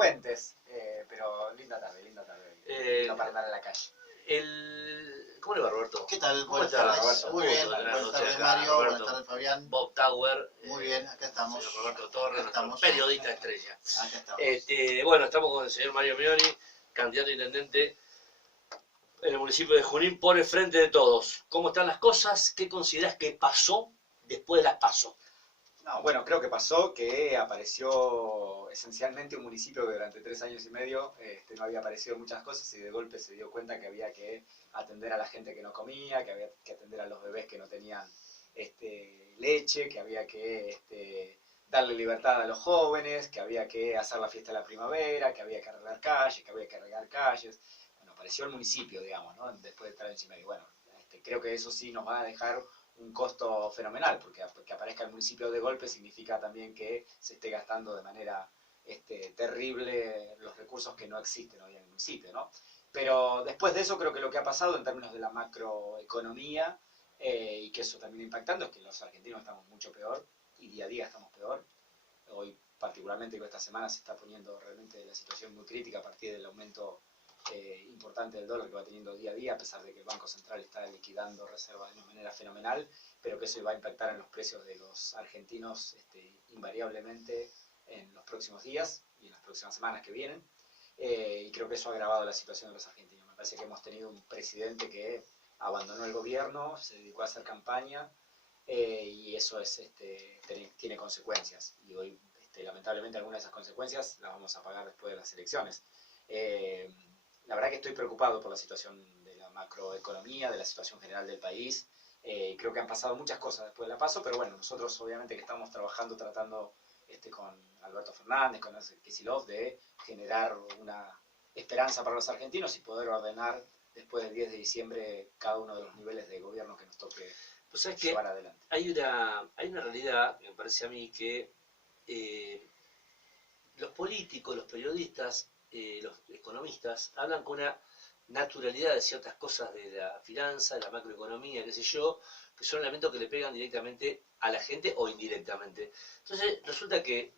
cuentes, pero linda tarde, no para andar en la calle. ¿Cómo le va, Roberto? ¿Qué tal? ¿Cómo Buenas está, tardes. Roberto? Muy bien. Buenas Buenas noches tardes, acá, Mario. Roberto. Buenas tardes, Fabián. Bob Tower. Muy bien, acá estamos. Señor Roberto Torres, nuestro estamos. periodista estrella. Acá estamos. Bueno, estamos con el señor Mario Mioni, candidato a intendente en el municipio de Junín por el Frente de Todos. ¿Cómo están las cosas? ¿Qué considerás que pasó después de las PASO? No, bueno, creo que pasó que apareció esencialmente un municipio que durante 3 años y medio no había aparecido muchas cosas y de golpe se dio cuenta que había que atender a la gente que no comía, que había que atender a los bebés que no tenían leche, que había que darle libertad a los jóvenes, que había que hacer la fiesta de la primavera, que había que arreglar calles, que había que regar calles. Bueno, apareció el municipio, digamos, ¿no? Después de 3 años y medio. Bueno, creo que eso sí nos va a dejar un costo fenomenal, porque que aparezca el municipio de golpe significa también que se esté gastando de manera terrible los recursos que no existen hoy en el municipio, ¿no? Pero después de eso creo que lo que ha pasado en términos de la macroeconomía, y que eso también impactando, es que los argentinos estamos mucho peor, y día a día estamos peor. Hoy particularmente esta semana se está poniendo realmente la situación muy crítica a partir del aumento importante del dólar que va teniendo día a día, a pesar de que el Banco Central está liquidando reservas de una manera fenomenal, pero que eso va a impactar en los precios de los argentinos invariablemente en los próximos días y en las próximas semanas que vienen, y creo que eso ha agravado la situación de los argentinos. Me parece que hemos tenido un presidente que abandonó el gobierno, se dedicó a hacer campaña, y eso tiene consecuencias, y hoy lamentablemente algunas de esas consecuencias las vamos a pagar después de las elecciones. La verdad que estoy preocupado por la situación de la macroeconomía, de la situación general del país. Creo que han pasado muchas cosas después de la PASO, pero bueno, nosotros obviamente que estamos trabajando, tratando con Alberto Fernández, con Kicillof, de generar una esperanza para los argentinos y poder ordenar después del 10 de diciembre cada uno de los niveles de gobierno que nos toque llevar adelante. Hay una realidad, me parece a mí, que los políticos, los periodistas, los economistas hablan con una naturalidad de ciertas cosas de la finanza, de la macroeconomía, qué sé yo, que son elementos que le pegan directamente a la gente o indirectamente. Entonces resulta que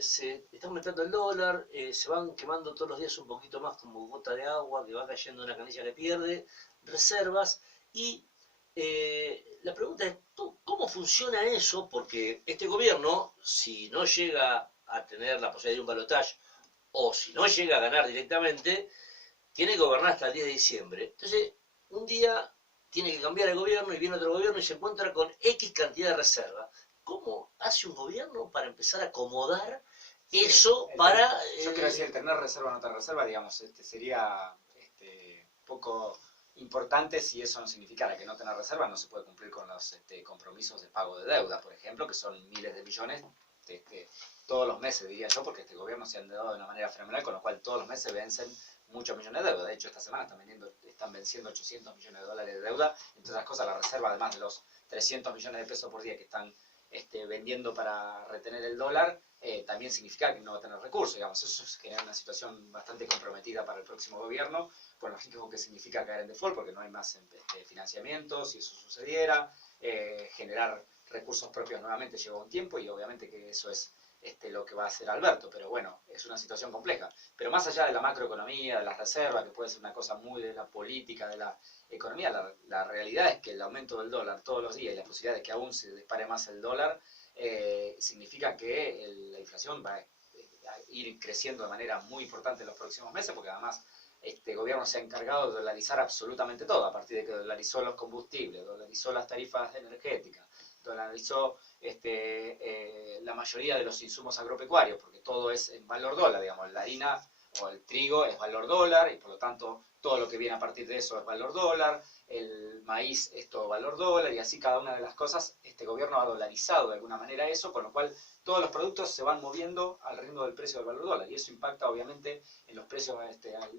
se está aumentando el dólar, se van quemando todos los días un poquito más como gota de agua, que va cayendo una canilla que pierde, reservas, y la pregunta es, ¿cómo funciona eso? Porque este gobierno, si no llega a tener la posibilidad de un balotaje, o si no llega a ganar directamente, tiene que gobernar hasta el 10 de diciembre. Entonces, un día tiene que cambiar el gobierno y viene otro gobierno y se encuentra con X cantidad de reserva. ¿Cómo hace un gobierno para empezar a acomodar eso para...? Yo quiero decir, el tener reserva o no tener reserva, digamos, sería poco importante si eso no significara que no tener reserva no se puede cumplir con los compromisos de pago de deuda, por ejemplo, que son miles de millones todos los meses, diría yo, porque este gobierno se ha endeudado de una manera fenomenal, con lo cual todos los meses vencen muchos millones de deuda. De hecho, esta semana están venciendo 800 millones de dólares de deuda. Entre otras cosas, la reserva, además de los 300 millones de pesos por día que están vendiendo para retener el dólar, también significa que no va a tener recursos. Digamos, eso genera una situación bastante comprometida para el próximo gobierno, con los riesgos que significa caer en default, porque no hay más financiamiento, si eso sucediera, generar recursos propios nuevamente lleva un tiempo, y obviamente que eso es lo que va a hacer Alberto, pero bueno, es una situación compleja. Pero más allá de la macroeconomía, de las reservas, que puede ser una cosa muy de la política, de la economía, la realidad es que el aumento del dólar todos los días y la posibilidad de que aún se dispare más el dólar, significa que la inflación va a ir creciendo de manera muy importante en los próximos meses, porque además este gobierno se ha encargado de dolarizar absolutamente todo, a partir de que dolarizó los combustibles, dolarizó las tarifas energéticas, dolarizó la mayoría de los insumos agropecuarios, porque todo es en valor dólar, digamos, la harina o el trigo es valor dólar, y por lo tanto todo lo que viene a partir de eso es valor dólar, el maíz es todo valor dólar, y así cada una de las cosas, este gobierno ha dolarizado de alguna manera eso, con lo cual todos los productos se van moviendo al ritmo del precio del valor dólar, y eso impacta obviamente en los precios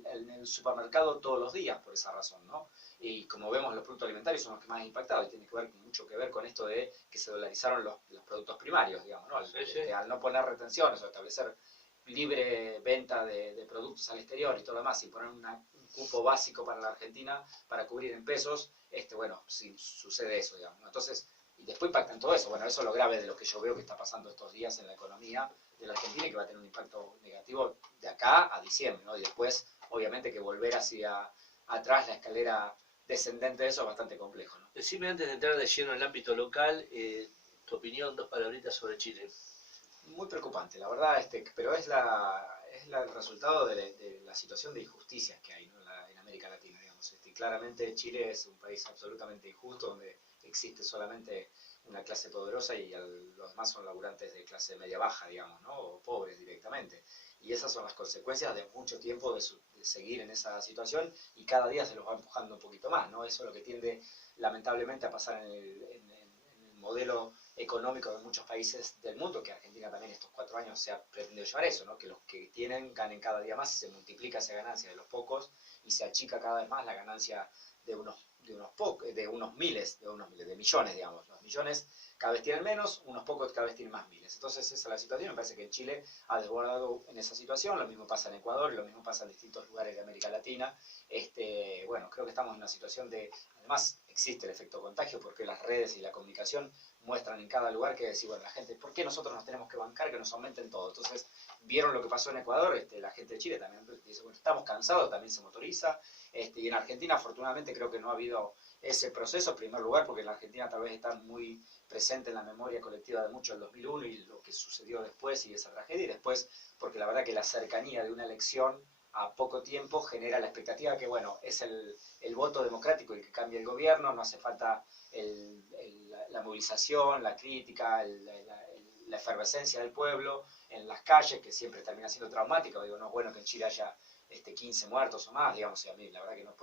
en el supermercado todos los días por esa razón, ¿no? Y como vemos, los productos alimentarios son los que más han impactado, y tiene mucho que ver con esto de que se dolarizaron los productos primarios, digamos, ¿no? Al no poner retenciones o establecer libre venta de productos al exterior y todo lo demás, y poner un cupo básico para la Argentina para cubrir en pesos, bueno, sí, sucede eso, digamos, ¿no? Entonces, y después impacta en todo eso. Bueno, eso es lo grave de lo que yo veo que está pasando estos días en la economía de la Argentina, y que va a tener un impacto negativo de acá a diciembre, ¿no? Y después, obviamente, que volver hacia atrás la escalera descendente de eso es bastante complejo, ¿no? Decime antes de entrar de lleno en el ámbito local, tu opinión, 2 palabritas sobre Chile. Muy preocupante, la verdad, pero el resultado de la situación de injusticias que hay, ¿no? En América Latina, digamos. Claramente Chile es un país absolutamente injusto, donde existe solamente una clase poderosa y los demás son laburantes de clase media-baja, digamos, ¿no? O pobres directamente. Y esas son las consecuencias de mucho tiempo de seguir en esa situación y cada día se los va empujando un poquito más, ¿no? Eso es lo que tiende lamentablemente a pasar en el modelo económico de muchos países del mundo, que Argentina también estos 4 años se ha pretendido llevar eso, ¿no? Que los que tienen ganen cada día más y se multiplica esa ganancia de los pocos y se achica cada vez más la ganancia de unos miles, de millones, digamos. Los millones cada vez tienen menos, unos pocos cada vez tienen más miles. Entonces esa es la situación, me parece que Chile ha desbordado en esa situación, lo mismo pasa en Ecuador, lo mismo pasa en distintos lugares de América Latina. Bueno, creo que estamos en una situación además existe el efecto contagio porque las redes y la comunicación muestran en cada lugar que decir, bueno, la gente, ¿por qué nosotros nos tenemos que bancar que nos aumenten todo? Entonces, vieron lo que pasó en Ecuador, la gente de Chile también dice, bueno, estamos cansados, también se motoriza, y en Argentina afortunadamente creo que no ha habido ese proceso, en primer lugar, porque en Argentina tal vez está muy presente en la memoria colectiva de mucho el 2001 y lo que sucedió después y esa tragedia, y después porque la verdad que la cercanía de una elección a poco tiempo genera la expectativa que, bueno, es el voto democrático el que cambia el gobierno, no hace falta la movilización, la crítica, la efervescencia del pueblo en las calles, que siempre termina siendo traumático. Digo, no es bueno que en Chile haya 15 muertos o más, digamos, y a mí la verdad que no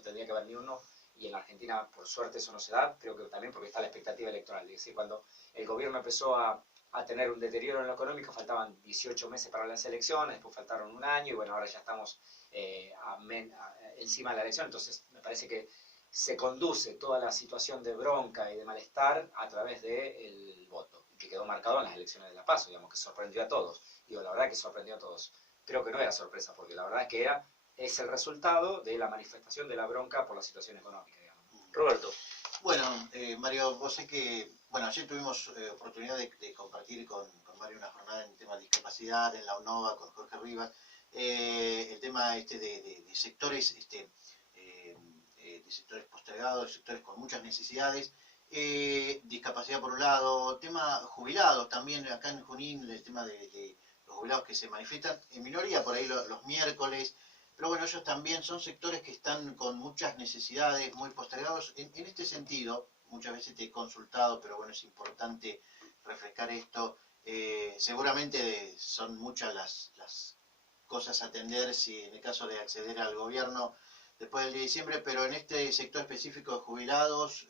tendría que haber ni uno, y en la Argentina por suerte eso no se da, creo que también porque está la expectativa electoral, es decir, cuando el gobierno empezó a tener un deterioro en lo económico, faltaban 18 meses para las elecciones, después faltaron un año, y bueno, ahora ya estamos encima de la elección, entonces me parece que se conduce toda la situación de bronca y de malestar a través del voto, que quedó marcado en las elecciones de La Paso, digamos, que sorprendió a todos. Digo, la verdad que sorprendió a todos. Creo que no era sorpresa, porque la verdad es que es el resultado de la manifestación de la bronca por la situación económica, digamos. Roberto. Bueno, Mario, vos sé que, bueno, ayer tuvimos oportunidad de compartir con Mario una jornada en tema de discapacidad en la UNOVA con Jorge Rivas, el tema de sectores, de sectores postergados, de sectores con muchas necesidades, discapacidad por un lado, tema jubilados también, acá en Junín, el tema de los jubilados que se manifiestan en minoría por ahí los miércoles, pero bueno, ellos también son sectores que están con muchas necesidades muy postergados. En este sentido, muchas veces te he consultado, pero bueno, es importante refrescar esto. Seguramente son muchas las cosas a atender si en el caso de acceder al gobierno después del 10 de diciembre, pero en este sector específico de jubilados,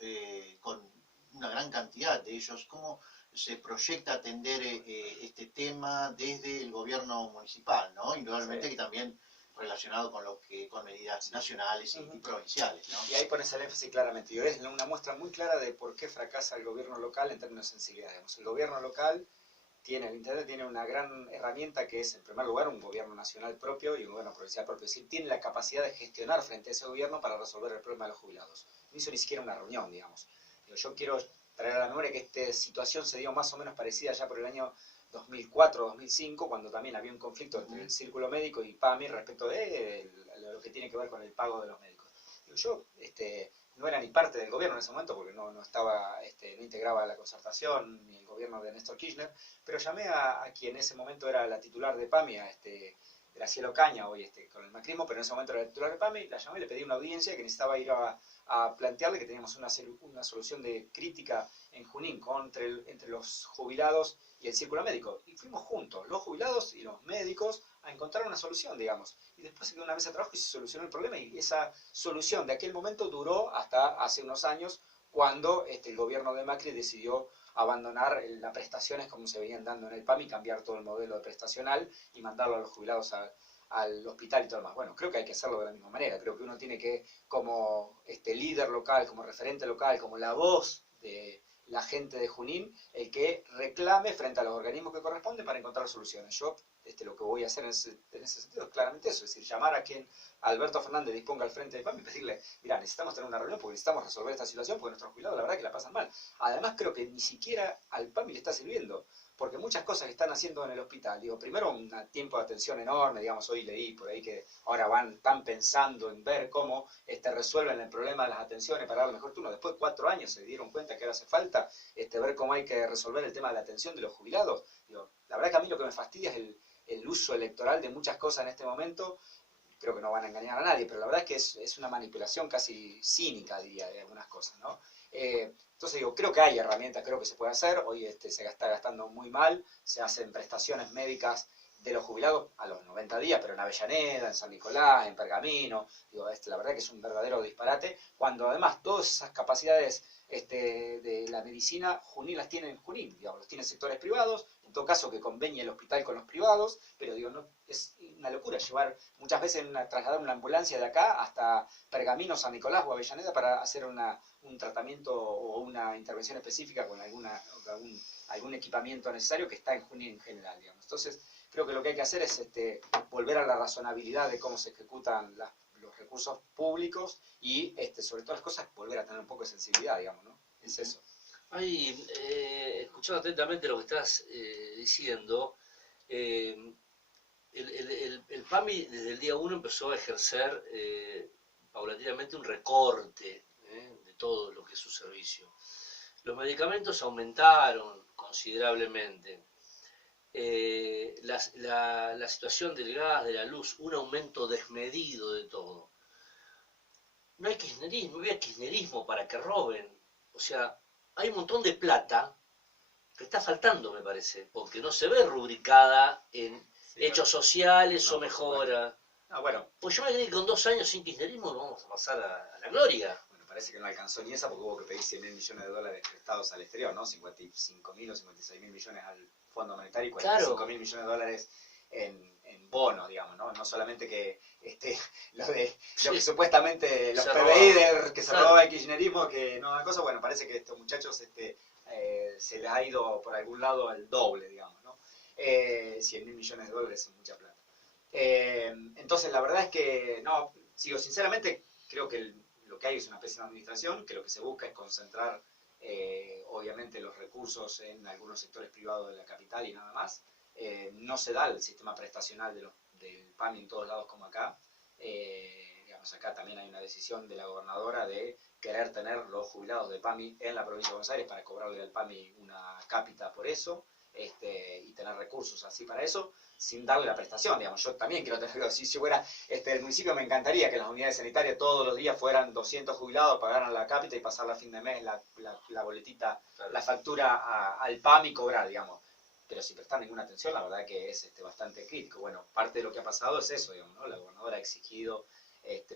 con una gran cantidad de ellos, ¿cómo se proyecta atender este tema desde el gobierno municipal, ¿no? Indudablemente Sí. que también relacionado con medidas nacionales y provinciales, ¿no? Y ahí pones el énfasis claramente. Y es una muestra muy clara de por qué fracasa el gobierno local en términos de sensibilidad. Digamos, el gobierno local el Intendente tiene una gran herramienta que es, en primer lugar, un gobierno nacional propio y un gobierno provincial propio. Es decir, tiene la capacidad de gestionar frente a ese gobierno para resolver el problema de los jubilados. No hizo ni siquiera una reunión, digamos. Yo quiero traer a la memoria que esta situación se dio más o menos parecida ya por el año 2004-2005, cuando también había un conflicto entre el Círculo Médico y PAMI respecto de lo que tiene que ver con el pago de los médicos. Yo no era ni parte del gobierno en ese momento porque no integraba la concertación ni el gobierno de Néstor Kirchner, pero llamé a quien en ese momento era la titular de PAMI, a Graciela Ocaña, hoy con el macrismo, pero en ese momento era la titular de PAMI, la llamé, le pedí una audiencia que necesitaba ir a plantearle que teníamos una solución de crítica en Junín entre los jubilados y el círculo médico. Y fuimos juntos, los jubilados y los médicos, a encontrar una solución, digamos. Y después se quedó una mesa de trabajo y se solucionó el problema. Y esa solución de aquel momento duró hasta hace unos años, cuando el gobierno de Macri decidió abandonar las prestaciones como se venían dando en el PAMI, cambiar todo el modelo prestacional y mandarlo a los jubilados al hospital y todo lo demás. Bueno, creo que hay que hacerlo de la misma manera. Creo que uno tiene que, como líder local, como referente local, como la voz de la gente de Junín, el que reclame frente a los organismos que corresponden para encontrar soluciones. Yo lo que voy a hacer en ese sentido es claramente eso, es decir, llamar a quien Alberto Fernández disponga al frente de PAMI y pedirle, mira, necesitamos tener una reunión porque necesitamos resolver esta situación porque nuestros jubilados la verdad que la pasan mal. Además creo que ni siquiera al PAMI le está sirviendo, porque muchas cosas que están haciendo en el hospital, digo, primero un tiempo de atención enorme, digamos, hoy leí por ahí que ahora están pensando en ver cómo resuelven el problema de las atenciones para dar el mejor turno. Después de 4 años se dieron cuenta que ahora hace falta ver cómo hay que resolver el tema de la atención de los jubilados. Digo, la verdad que a mí lo que me fastidia es el uso electoral de muchas cosas en este momento. Creo que no van a engañar a nadie, pero la verdad es que es una manipulación casi cínica, diría, de algunas cosas, ¿no? Entonces digo, creo que hay herramientas, creo que se puede hacer. Hoy se está gastando muy mal, se hacen prestaciones médicas de los jubilados a los 90 días, pero en Avellaneda, en San Nicolás, en Pergamino, digo, la verdad que es un verdadero disparate, cuando además todas esas capacidades de la medicina Junín las tiene en Junín, digamos, los tienen sectores privados, en todo caso que convenía el hospital con los privados, pero digo, no, es una locura llevar muchas veces trasladar una ambulancia de acá hasta Pergamino, San Nicolás o Avellaneda para hacer un tratamiento o una intervención específica con algún equipamiento necesario que está en Junín en general, digamos. Entonces, creo que lo que hay que hacer es volver a la razonabilidad de cómo se ejecutan los recursos públicos y, sobre todas las cosas, volver a tener un poco de sensibilidad, digamos, ¿no? Es eso. Ay, escuchando atentamente lo que estás diciendo, el PAMI desde el día 1 empezó a ejercer paulatinamente un recorte de todo lo que es su servicio. Los medicamentos aumentaron considerablemente. La situación del gas, de la luz, un aumento desmedido de todo. No hay kirchnerismo para que roben. O sea, hay un montón de plata que está faltando, me parece, porque no se ve rubricada en hechos sociales o mejoras. No, bueno. Pues yo me creí que con 2 años sin kirchnerismo vamos a pasar a la gloria. Bueno, parece que no alcanzó ni esa porque hubo que pedir 100.000 millones de dólares prestados al exterior, ¿no? 55.000 o 56.000 millones al Fondo Monetario y 45.000 millones de dólares en bonos, digamos, ¿no? No solamente que lo que supuestamente los PBI que se robaba el kirchnerismo, que no una cosa, bueno, parece que estos muchachos se les ha ido por algún lado el doble, digamos, ¿no? 100.000 millones de dólares es mucha plata. Entonces, la verdad es que, no, sinceramente, creo que lo que hay es una pésima administración, que lo que se busca es concentrar, obviamente, los recursos en algunos sectores privados de la capital y nada más. No se da el sistema prestacional del PAMI en todos lados como acá. Digamos, acá también hay una decisión de la gobernadora de querer tener los jubilados de PAMI en la provincia de Buenos Aires para cobrarle al PAMI una cápita por eso, y tener recursos así para eso, sin darle la prestación, digamos. Yo también quiero tenerlo, si fuera el municipio, me encantaría que las unidades sanitarias todos los días fueran 200 jubilados, pagaran la cápita y pasar a fin de mes la boletita, claro, la factura al PAMI y cobrar, digamos. Pero sin prestar ninguna atención, la verdad que es bastante crítico. Bueno, parte de lo que ha pasado es eso, digamos, ¿no? La gobernadora ha exigido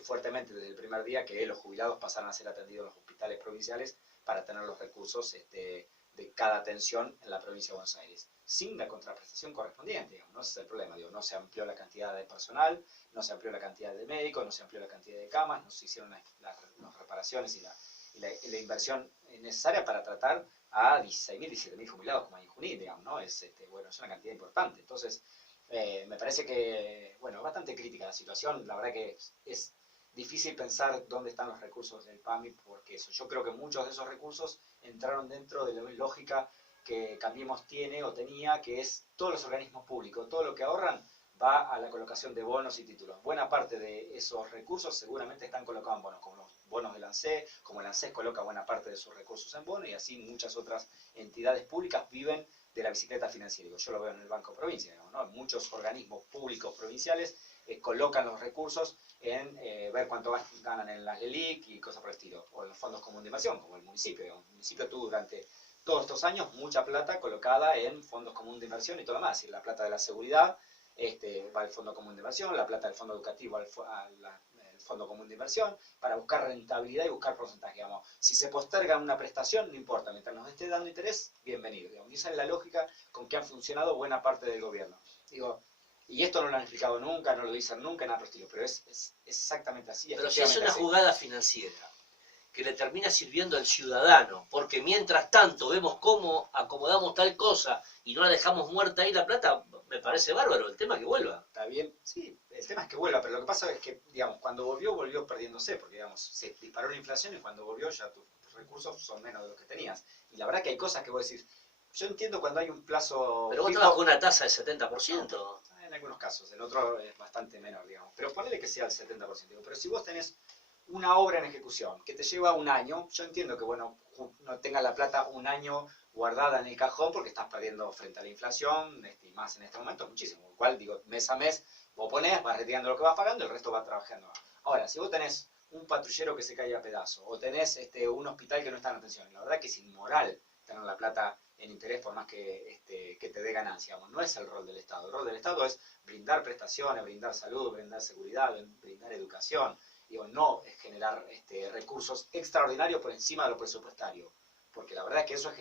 fuertemente desde el primer día que los jubilados pasaran a ser atendidos en los hospitales provinciales para tener los recursos de cada atención en la provincia de Buenos Aires, sin la contraprestación correspondiente, digamos, ¿no? Ese es el problema, digo, no se amplió la cantidad de personal, no se amplió la cantidad de médicos, no se amplió la cantidad de camas, no se hicieron las reparaciones y la inversión necesaria para tratar a 16.000, 17.000 jubilados como hay en Junín, digamos, ¿no? Bueno, es una cantidad importante. Entonces, me parece que, bueno, es bastante crítica la situación. La verdad que es difícil pensar dónde están los recursos del PAMI, porque yo creo que muchos de esos recursos entraron dentro de la lógica que Cambiemos tiene o tenía, que es todos los organismos públicos, todo lo que ahorran va a la colocación de bonos y títulos. Buena parte de esos recursos seguramente están colocados en bonos, como los bonos del ANSES, como el ANSES coloca buena parte de sus recursos en bonos, y así muchas otras entidades públicas viven de la bicicleta financiera. Yo lo veo en el Banco Provincia, digamos, ¿no? Muchos organismos públicos provinciales colocan los recursos en ver cuánto ganan en las LELIC y cosas por el estilo, o en los fondos comunes de inversión, como el municipio. Digamos. El municipio tuvo durante todos estos años mucha plata colocada en fondos comunes de inversión y todo lo más, y la plata de la seguridad va al fondo común de inversión, la plata del fondo educativo al fondo común de inversión, para buscar rentabilidad y buscar porcentaje. Digamos. Si se posterga una prestación, no importa, mientras nos esté dando interés, bienvenido. Digamos. Y esa es la lógica con que han funcionado buena parte del gobierno. Digo, y esto no lo han explicado nunca, no lo dicen nunca, nada por el estilo, pero es exactamente así. Pero si es una jugada financiera que le termina sirviendo al ciudadano, porque mientras tanto vemos cómo acomodamos tal cosa y no la dejamos muerta ahí la plata, Me parece bárbaro, el tema es que vuelva. Está bien, sí, el tema es que vuelva, pero lo que pasa es que, digamos, cuando volvió perdiéndose, porque, digamos, se disparó la inflación y cuando volvió ya tus recursos son menos de los que tenías. Y la verdad que hay cosas que vos decís, yo entiendo cuando hay un plazo Pero vos fijo, estabas con una tasa del 70%. en algunos casos, en otros es bastante menor, digamos, pero ponele que sea el 70%. Digo, pero si vos tenés una obra en ejecución que te lleva un año, yo entiendo que, bueno, no tengas la plata un año guardada en el cajón porque estás perdiendo frente a la inflación, y más en este momento, muchísimo. Con lo cual, digo, mes a mes, vos ponés, vas retirando lo que vas pagando, el resto va trabajando. Ahora, si vos tenés un patrullero que se cae a pedazos, o tenés un hospital que no está en atención, la verdad que es inmoral tener la plata en interés por más que te dé ganancia. Bueno, no es el rol del Estado. El rol del Estado es brindar prestaciones, brindar salud, brindar seguridad, brindar educación. Digo, no es generar recursos extraordinarios por encima de lo presupuestario. Porque la verdad es que eso es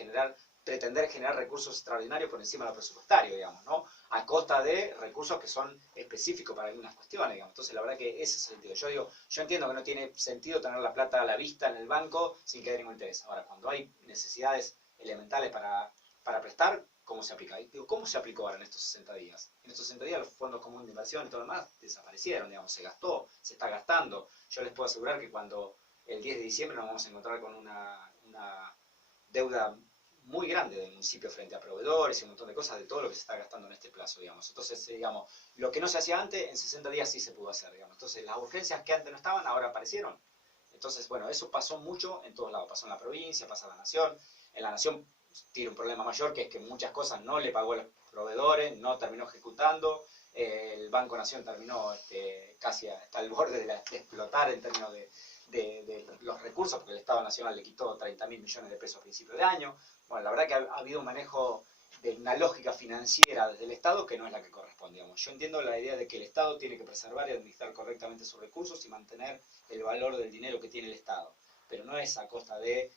pretender generar recursos extraordinarios por encima de lo presupuestario, digamos, ¿no? A costa de recursos que son específicos para algunas cuestiones, digamos. Entonces, la verdad que ese es el sentido. Yo digo, yo entiendo que no tiene sentido tener la plata a la vista en el banco sin que haya ningún interés. Ahora, cuando hay necesidades elementales para prestar, ¿cómo se aplica? Y digo, ¿cómo se aplicó ahora en estos 60 días? En estos 60 días los fondos comunes de inversión y todo lo demás desaparecieron, digamos, se gastó, se está gastando. Yo les puedo asegurar que cuando el 10 de diciembre nos vamos a encontrar con una deuda muy grande del municipio frente a proveedores y un montón de cosas de todo lo que se está gastando en este plazo, digamos. Entonces, digamos, lo que no se hacía antes, en 60 días sí se pudo hacer, digamos. Entonces, las urgencias que antes no estaban, ahora aparecieron. Entonces, bueno, eso pasó mucho en todos lados. Pasó en la provincia, pasa en la nación. En la nación tiene un problema mayor, que es que muchas cosas no le pagó a los proveedores, no terminó ejecutando. El Banco Nación terminó casi hasta el borde de explotar en términos de los recursos, porque el Estado Nacional le quitó 30.000 millones de pesos a principio de año. Bueno, la verdad que ha habido un manejo de una lógica financiera desde el Estado que no es la que corresponde. Digamos. Yo entiendo la idea de que el Estado tiene que preservar y administrar correctamente sus recursos y mantener el valor del dinero que tiene el Estado, pero no es a costa de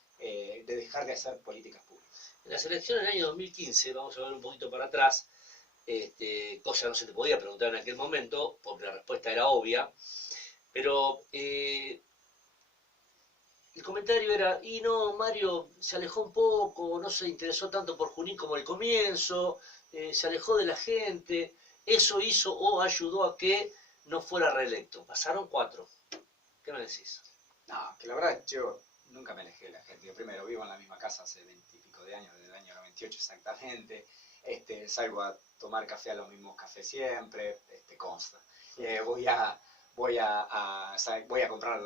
dejar de hacer políticas públicas. En las elecciones del año 2015, vamos a ver un poquito para atrás, cosa no se te podía preguntar en aquel momento, porque la respuesta era obvia, pero el comentario era, y no, Mario se alejó un poco, no se interesó tanto por Junín como al comienzo, se alejó de la gente, eso hizo o ayudó a que no fuera reelecto. Pasaron 4. ¿Qué me decís? No, que la verdad yo nunca me alejé de la gente. Yo primero vivo en la misma casa hace 20 y pico de años, desde el año 98 exactamente. Salgo a tomar café a los mismos cafés siempre, consta. Voy a comprar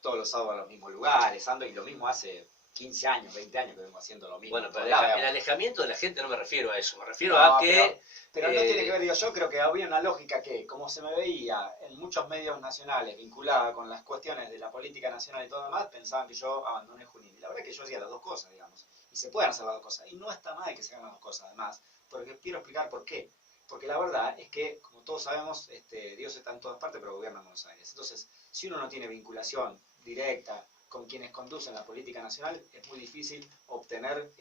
todos los sábados a los mismos lugares, ando y lo mismo hace 15 años, 20 años que vengo haciendo lo mismo. Bueno, pero el lado, alejamiento de la gente no me refiero a eso, me refiero no, a que... Pero no tiene que ver, digo, yo creo que había una lógica que, como se me veía en muchos medios nacionales vinculada con las cuestiones de la política nacional y todo lo demás, pensaban que yo abandoné Junín. Y la verdad es que yo hacía las dos cosas, digamos. Y se pueden hacer las dos cosas. Y no está mal que se hagan las dos cosas, además, porque quiero explicar por qué. Porque la verdad es que, como todos sabemos, Dios está en todas partes, pero gobierna en Buenos Aires. Entonces, si uno no tiene vinculación directa con quienes conducen la política nacional, es muy difícil obtener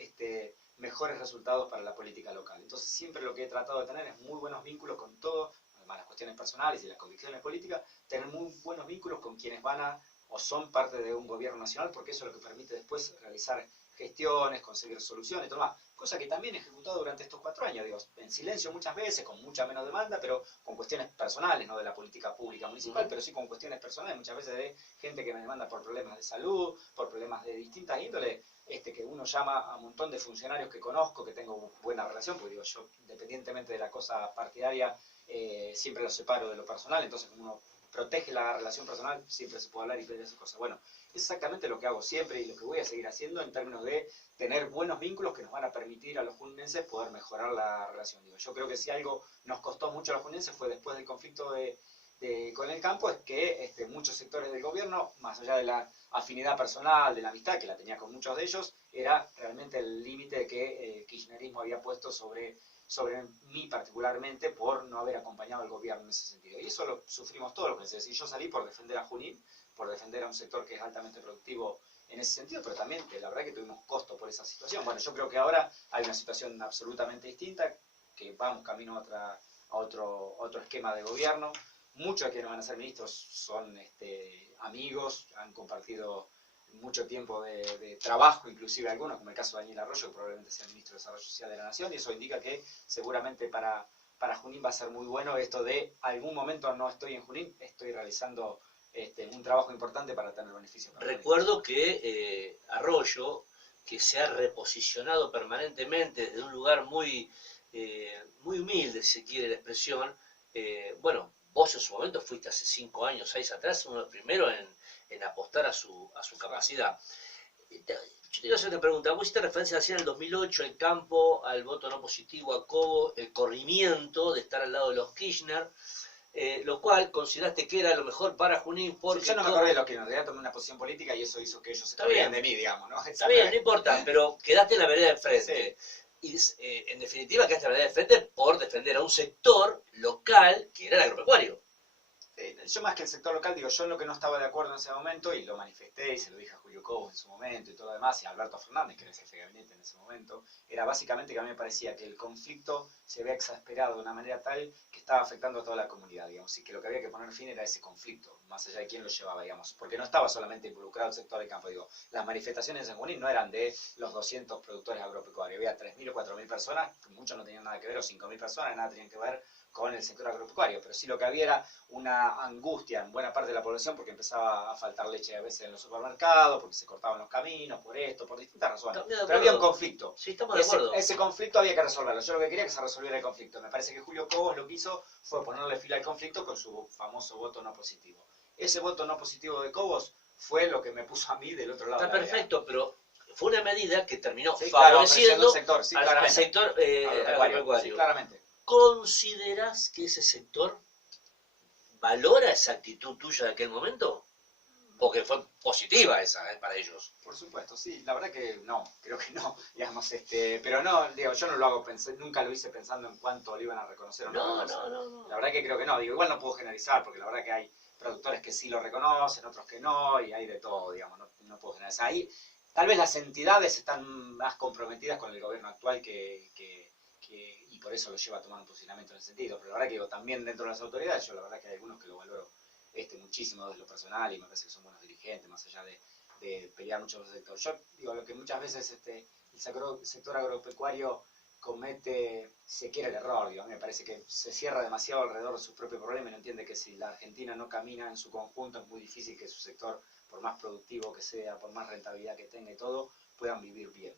mejores resultados para la política local. Entonces, siempre lo que he tratado de tener es muy buenos vínculos con todo, además las cuestiones personales y las convicciones políticas, tener muy buenos vínculos con quienes van a o son parte de un gobierno nacional, porque eso es lo que permite después realizar gestiones, conseguir soluciones y todo más. Cosa que también he ejecutado durante estos 4 años, digo, en silencio muchas veces, con mucha menos demanda, pero con cuestiones personales, no de la política pública municipal, pero sí con cuestiones personales, muchas veces de gente que me demanda por problemas de salud, por problemas de distintas índoles, que uno llama a un montón de funcionarios que conozco, que tengo buena relación, porque digo, yo, independientemente de la cosa partidaria, siempre lo separo de lo personal, entonces como uno protege la relación personal, siempre se puede hablar y pedir esas cosas. Bueno, es exactamente lo que hago siempre y lo que voy a seguir haciendo en términos de tener buenos vínculos que nos van a permitir a los juninenses poder mejorar la relación. Digo, yo creo que si algo nos costó mucho a los juninenses fue después del conflicto con el campo, es que muchos sectores del gobierno, más allá de la afinidad personal, de la amistad que la tenía con muchos de ellos, era realmente el límite que kirchnerismo había puesto sobre mí particularmente por no haber acompañado al gobierno en ese sentido. Y eso lo sufrimos todos los meses. Y yo salí por defender a Junín, por defender a un sector que es altamente productivo en ese sentido, pero también la verdad que tuvimos costo por esa situación. Bueno, yo creo que ahora hay una situación absolutamente distinta, que vamos camino a otro esquema de gobierno. Muchos de quienes van a ser ministros son amigos, han compartido mucho tiempo de trabajo, inclusive algunos, como el caso de Daniel Arroyo, que probablemente sea el ministro de Desarrollo Social de la Nación, y eso indica que seguramente para para Junín va a ser muy bueno esto de algún momento no estoy en Junín, estoy realizando un trabajo importante para tener beneficios. Recuerdo que Arroyo, que se ha reposicionado permanentemente desde un lugar muy humilde, si se quiere la expresión, bueno, vos en su momento fuiste hace 5 años, 6 atrás, uno de los primeros en apostar a su capacidad. Yo te iba a hacer una pregunta. Vos hiciste referencia así en el 2008, el campo, al voto no positivo, a Cobo, el corrimiento de estar al lado de los Kirchner, lo cual consideraste que era lo mejor para Junín porque... Sí, yo no me acordé de lo que en realidad tomé una posición política y eso hizo que ellos se corrieran de mí, digamos, ¿no? Está bien, no importa, pero quedaste en la vereda de frente. Sí. Y en definitiva quedaste en la vereda de frente por defender a un sector local que era el agropecuario. Yo más que el sector local, digo, yo en lo que no estaba de acuerdo en ese momento, y lo manifesté y se lo dije a Julio Cobos en su momento y todo lo demás, y a Alberto Fernández, que era el jefe de gabinete en ese momento, era básicamente que a mí me parecía que el conflicto se había exasperado de una manera tal que estaba afectando a toda la comunidad, digamos, y que lo que había que poner fin era ese conflicto, más allá de quién lo llevaba, digamos, porque no estaba solamente involucrado el sector del campo, digo, las manifestaciones en Junín no eran de los 200 productores agropecuarios, había 3.000 o 4.000 personas, muchos no tenían nada que ver, o 5.000 personas, nada tenían que ver con el sector agropecuario, pero sí lo que había era una angustia en buena parte de la población porque empezaba a faltar leche a veces en los supermercados, porque se cortaban los caminos, por esto, por distintas razones. Pero había un conflicto. Sí, estamos de acuerdo. Ese conflicto había que resolverlo. Yo lo que quería que se resolviera el conflicto. Me parece que Julio Cobos lo que hizo fue ponerle fila al conflicto con su famoso voto no positivo. Ese voto no positivo de Cobos fue lo que me puso a mí del otro lado. Está de la perfecto, pero fue una medida que terminó sí, favoreciendo sector, sí, al sector agropecuario. Sí, claramente. ¿Considerás que ese sector valora esa actitud tuya de aquel momento? Porque fue positiva esa, para ellos. Por supuesto, sí, la verdad que no, creo que no, digamos, pero no, digo, yo no lo hago, nunca lo hice pensando en cuánto lo iban a reconocer o no. No. La verdad que creo que no, digo, igual no puedo generalizar, porque la verdad que hay productores que sí lo reconocen, otros que no, y hay de todo, digamos, no puedo generalizar. Ahí, tal vez las entidades están más comprometidas con el gobierno actual y por eso lo lleva a tomar un posicionamiento en ese sentido, pero la verdad que digo, también dentro de las autoridades, yo la verdad que hay algunos que lo valoro muchísimo desde lo personal y me parece que son buenos dirigentes, más allá de pelear mucho por el sector. Yo digo, lo que muchas veces el sector agropecuario comete, se quiere el error, digo, me parece que se cierra demasiado alrededor de su propio problema y no entiende que si la Argentina no camina en su conjunto es muy difícil que su sector, por más productivo que sea, por más rentabilidad que tenga y todo, puedan vivir bien.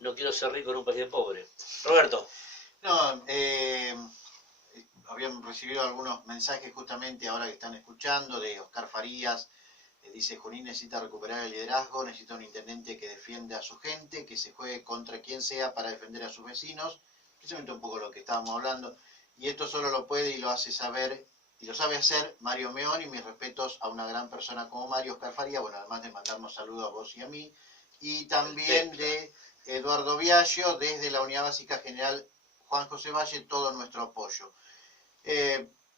No quiero ser rico en un país de pobre. Roberto. No, habían recibido algunos mensajes justamente ahora que están escuchando de Oscar Farías. Dice: Junín necesita recuperar el liderazgo, necesita un intendente que defienda a su gente, que se juegue contra quien sea para defender a sus vecinos, precisamente un poco lo que estábamos hablando, y esto solo lo puede y lo hace saber, y lo sabe hacer Mario Meón, y mis respetos a una gran persona como Mario. Oscar Farías, bueno, además de mandarnos saludos a vos y a mí, y también de Eduardo Viaggio, desde la Unidad Básica General Juan José Valle, todo nuestro apoyo.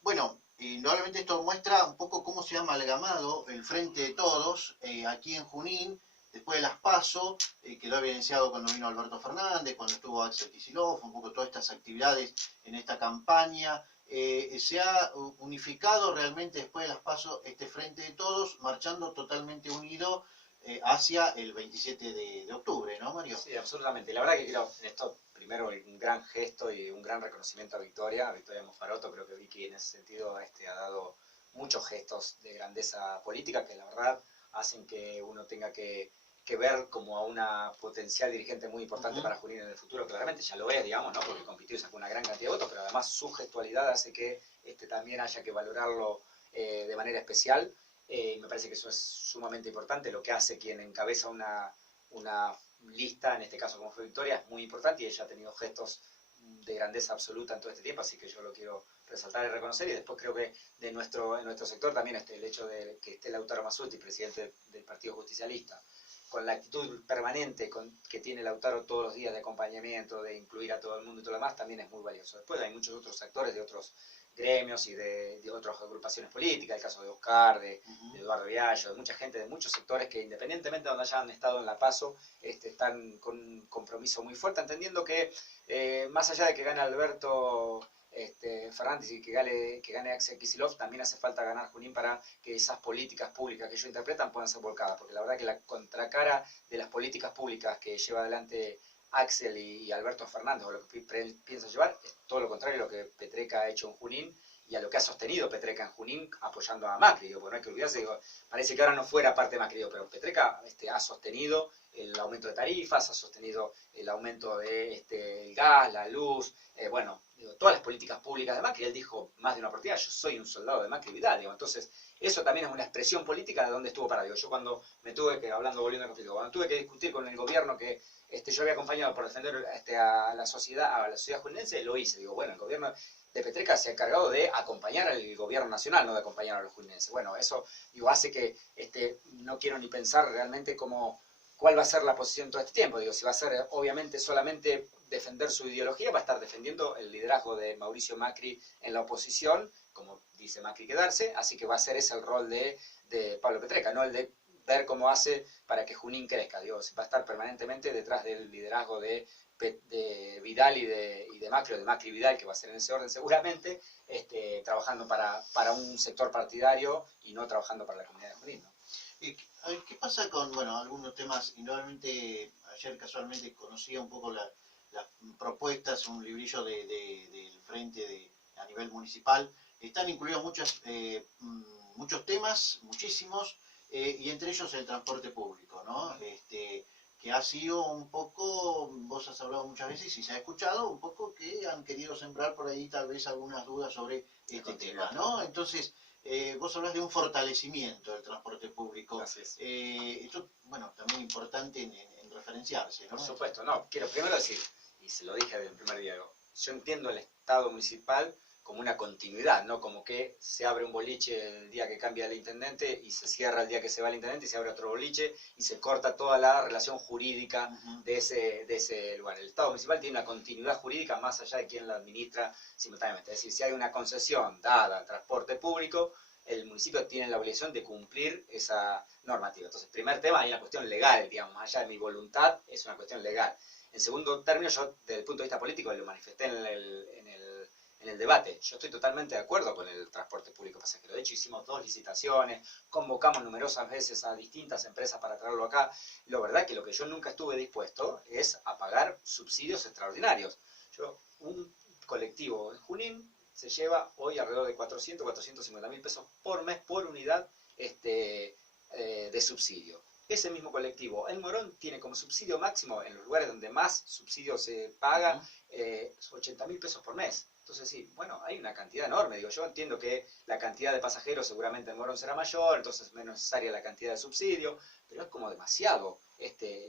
Bueno, indudablemente esto muestra un poco cómo se ha amalgamado el Frente de Todos aquí en Junín, después de las PASO, quedó evidenciado cuando vino Alberto Fernández, cuando estuvo Axel Kicillof, un poco todas estas actividades en esta campaña. Se ha unificado realmente después de las PASO este Frente de Todos, marchando totalmente unido hacia el 27 de octubre, ¿no, Mario? Sí, absolutamente. La verdad que creo en esto, primero, un gran gesto y un gran reconocimiento a Victoria Mofaroto. Creo que Vicky en ese sentido ha dado muchos gestos de grandeza política que la verdad hacen que uno tenga que ver como a una potencial dirigente muy importante para Junín en el futuro. Claramente ya lo es, digamos, ¿no? Porque compitió y sacó una gran cantidad de votos, pero además su gestualidad hace que también haya que valorarlo de manera especial. Me parece que eso es sumamente importante. Lo que hace quien encabeza una lista, en este caso como fue Victoria, es muy importante y ella ha tenido gestos de grandeza absoluta en todo este tiempo, así que yo lo quiero resaltar y reconocer. Y después creo que en nuestro sector también el hecho de que esté Lautaro Masuti, presidente del Partido Justicialista, con la actitud permanente que tiene Lautaro todos los días de acompañamiento, de incluir a todo el mundo y todo lo demás, también es muy valioso. Después hay muchos otros actores de otros gremios y de otras agrupaciones políticas, el caso de Oscar, de Eduardo Viallo, de mucha gente, de muchos sectores que independientemente de donde hayan estado en la PASO, están con un compromiso muy fuerte, entendiendo que más allá de que gane Alberto Fernández y que gane Axel Kicillof, también hace falta ganar Junín para que esas políticas públicas que ellos interpretan puedan ser volcadas, porque la verdad que la contracara de las políticas públicas que lleva adelante Axel y Alberto Fernández, o lo que piensa llevar, es todo lo contrario a lo que Petreca ha hecho en Junín y a lo que ha sostenido Petreca en Junín apoyando a Macri. Digo, no hay que olvidarse, digo, parece que ahora no fuera parte de Macri, digo, pero Petreca ha sostenido el aumento de tarifas, ha sostenido el aumento de el gas, la luz, bueno, digo, todas las políticas públicas de Macri. Él dijo más de una oportunidad, yo soy un soldado de Macri Vidal, digo, entonces eso también es una expresión política de dónde estuvo parado. Digo, yo cuando me tuve que, volviendo al conflicto, cuando tuve que discutir con el gobierno que yo había acompañado por defender a la sociedad juninense, lo hice. Digo, bueno, el gobierno de Petreca se ha encargado de acompañar al gobierno nacional, no de acompañar a los juninenses. Bueno, eso digo, hace que no quiero ni pensar realmente cuál va a ser la posición todo este tiempo. Digo, si va a ser obviamente solamente defender su ideología, va a estar defendiendo el liderazgo de Mauricio Macri en la oposición, como dice Macri quedarse, así que va a ser ese el rol de Pablo Petreca, no el de ver cómo hace para que Junín crezca. Digo, va a estar permanentemente detrás del liderazgo de Vidal y de Macri, o de Macri y Vidal, que va a ser en ese orden seguramente, trabajando para un sector partidario y no trabajando para la comunidad de Junín, ¿no? A ver, ¿qué pasa con, bueno, algunos temas? Indudablemente, ayer casualmente conocía un poco las propuestas, un librillo del frente a nivel municipal. Están incluidos muchos temas, muchísimos, y entre ellos el transporte público, ¿no? Que ha sido un poco, vos has hablado muchas veces y se ha escuchado un poco que han querido sembrar por ahí tal vez algunas dudas sobre este tema, ¿no? Entonces, vos hablas de un fortalecimiento del transporte público. Así es. Esto, bueno, también importante en referenciarse, ¿no? Por supuesto, no, quiero primero decir, y se lo dije desde el primer día, yo entiendo el Estado municipal como una continuidad, no como que se abre un boliche el día que cambia el intendente y se cierra el día que se va el intendente y se abre otro boliche y se corta toda la relación jurídica de ese lugar. El Estado municipal tiene una continuidad jurídica más allá de quien la administra simultáneamente. Es decir, si hay una concesión dada al transporte público, el municipio tiene la obligación de cumplir esa normativa. Entonces, primer tema, hay una cuestión legal, digamos, más allá de mi voluntad, es una cuestión legal. En segundo término, yo desde el punto de vista político lo manifesté en el debate. Yo estoy totalmente de acuerdo con el transporte público pasajero. De hecho, hicimos 2 licitaciones, convocamos numerosas veces a distintas empresas para traerlo acá. La verdad que lo que yo nunca estuve dispuesto es a pagar subsidios extraordinarios. Un colectivo en Junín se lleva hoy alrededor de 450.000 pesos por mes por unidad de subsidio. Ese mismo colectivo en Morón tiene como subsidio máximo, en los lugares donde más subsidio se paga, 80.000 pesos por mes. Entonces sí, bueno, hay una cantidad enorme. Digo, yo entiendo que la cantidad de pasajeros seguramente en Morón será mayor, entonces es menos necesaria la cantidad de subsidio, pero es como demasiado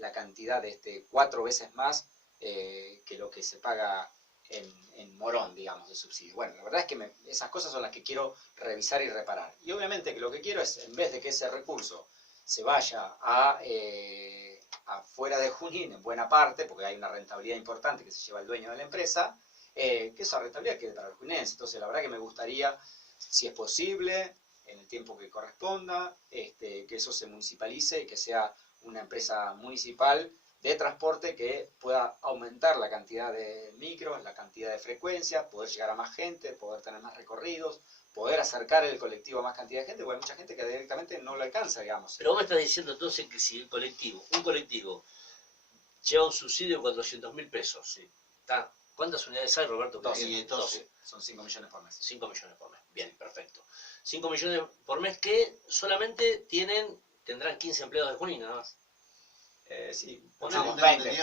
la cantidad de 4 veces más que lo que se paga en Morón, digamos, de subsidio. Bueno, la verdad es que esas cosas son las que quiero revisar y reparar. Y obviamente que lo que quiero es, en vez de que ese recurso se vaya afuera de Junín en buena parte, porque hay una rentabilidad importante que se lleva el dueño de la empresa, que esa rentabilidad quede para los juninenses. Entonces, la verdad que me gustaría, si es posible, en el tiempo que corresponda, que eso se municipalice y que sea una empresa municipal de transporte que pueda aumentar la cantidad de micros, la cantidad de frecuencias, poder llegar a más gente, poder tener más recorridos, poder acercar el colectivo a más cantidad de gente, porque hay mucha gente que directamente no lo alcanza, digamos. Pero vos me estás diciendo entonces que si un colectivo lleva un subsidio de 400.000 pesos, sí. ¿Cuántas unidades hay, Roberto? 12. Son 5 millones por mes. 5 millones por mes, bien, perfecto. 5 millones por mes que solamente tendrán 15 empleados de Junín, nada más. Sí, Pongamos 20. Sí,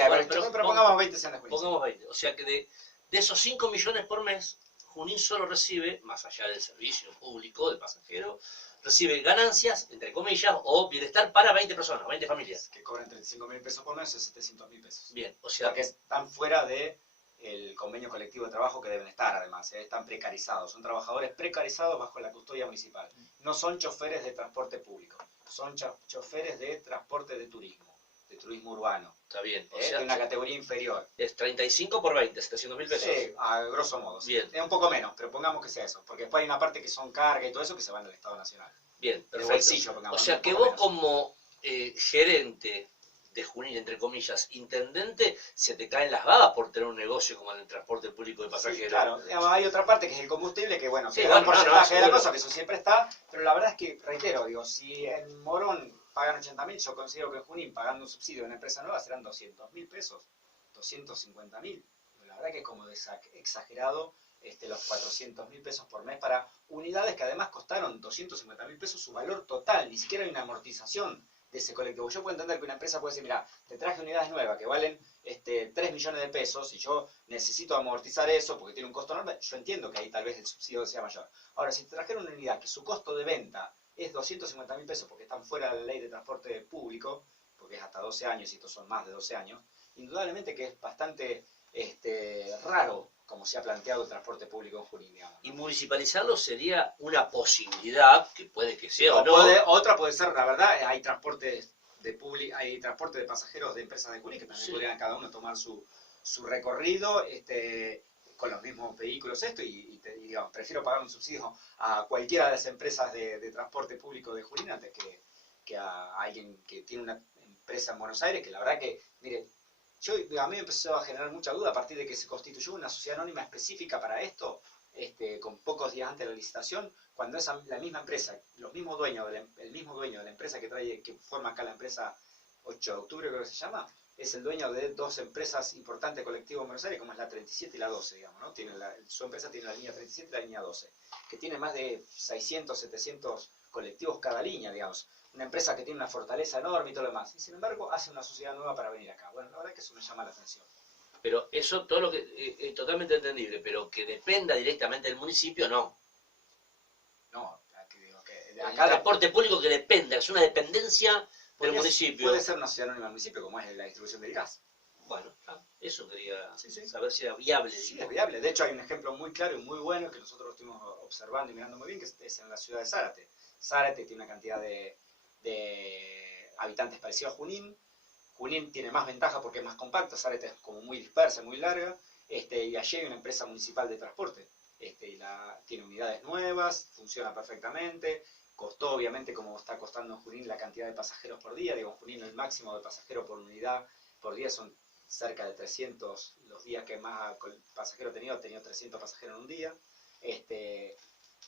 a ver, pero pongamos 20 sean de Junín. Pongamos 20, o sea que de esos 5 millones por mes, Junín solo recibe, más allá del servicio público de pasajero, recibe ganancias, entre comillas, o bienestar para 20 personas, 20 familias. Que cobran 35.000 pesos por mes, es 700.000 pesos. Bien, o sea... Porque están fuera del convenio colectivo de trabajo que deben estar, además. Están precarizados, son trabajadores precarizados bajo la custodia municipal. No son choferes de transporte público, son choferes de transporte de turismo urbano. Está bien. O sea, de una categoría inferior. Es 35 por 20, 700.000 pesos. Sí, a grosso modo. Sí. Bien. Es un poco menos, pero pongamos que sea eso. Porque después hay una parte que son carga y todo eso que se van del Estado Nacional. Bien, perfecto. De bolsillo, pongamos. O sea que vos como gerente de Junín, entre comillas, intendente, se te caen las babas por tener un negocio como el transporte público de pasajeros. Sí, claro, digamos, hay otra parte que es el combustible, que bueno, sí, que da un porcentaje de la cosa, que eso siempre está, pero la verdad es que, reitero, digo, si en Morón pagan 80.000, yo considero que en Junín, pagando un subsidio a una empresa nueva, serán 200.000 pesos, 250.000. La verdad que es como exagerado los 400.000 pesos por mes para unidades que además costaron 250.000 pesos su valor total, ni siquiera hay una amortización de ese colectivo. Yo puedo entender que una empresa puede decir, mira, te traje unidades nuevas que valen 3 millones de pesos y yo necesito amortizar eso porque tiene un costo enorme, yo entiendo que ahí tal vez el subsidio sea mayor. Ahora, si te trajeron una unidad que su costo de venta es 250.000 pesos porque están fuera de la ley de transporte público, porque es hasta 12 años y estos son más de 12 años, indudablemente que es bastante raro como se ha planteado el transporte público en Junín, digamos. Y municipalizarlo sería una posibilidad, que puede que sea o no. Otra puede ser, la verdad, hay transporte de pasajeros de empresas de Junín que también podrían cada uno tomar su recorrido con los mismos vehículos y digamos, prefiero pagar un subsidio a cualquiera de las empresas de transporte público de Junín antes que a alguien que tiene una empresa en Buenos Aires, que la verdad que, mire, a mí me empezó a generar mucha duda a partir de que se constituyó una sociedad anónima específica para esto, con pocos días antes de la licitación, cuando la misma empresa, el mismo dueño de la empresa que forma acá la empresa 8 de octubre, creo que se llama, es el dueño de dos empresas importantes colectivos en Buenos Aires, como es la 37 y la 12, digamos, ¿no? Su empresa tiene la línea 37 y la línea 12, que tiene más de 600, 700 colectivos cada línea, digamos. Una empresa que tiene una fortaleza enorme y todo lo demás. Y sin embargo, hace una sociedad nueva para venir acá. Bueno, la verdad es que eso me llama la atención. Pero eso, todo lo que es totalmente entendible, pero que dependa directamente del municipio, no. No, aquí digo que acá el transporte público que dependa, es una dependencia del municipio. Puede ser una sociedad anónima del municipio, como es la distribución del gas. Bueno, eso quería saber si era viable. Sí, es viable. De hecho, hay un ejemplo muy claro y muy bueno que nosotros estuvimos observando y mirando muy bien, que es en la ciudad de Zárate. Zárate tiene una cantidad de habitantes parecido a Junín. Junín tiene más ventaja porque es más compacta, Zárate es como muy dispersa, muy larga, y allí hay una empresa municipal de transporte. Tiene unidades nuevas, funciona perfectamente, costó obviamente como está costando en Junín la cantidad de pasajeros por día, digo, en Junín el máximo de pasajeros por unidad por día son cerca de 300, los días que más pasajeros he tenido 300 pasajeros en un día,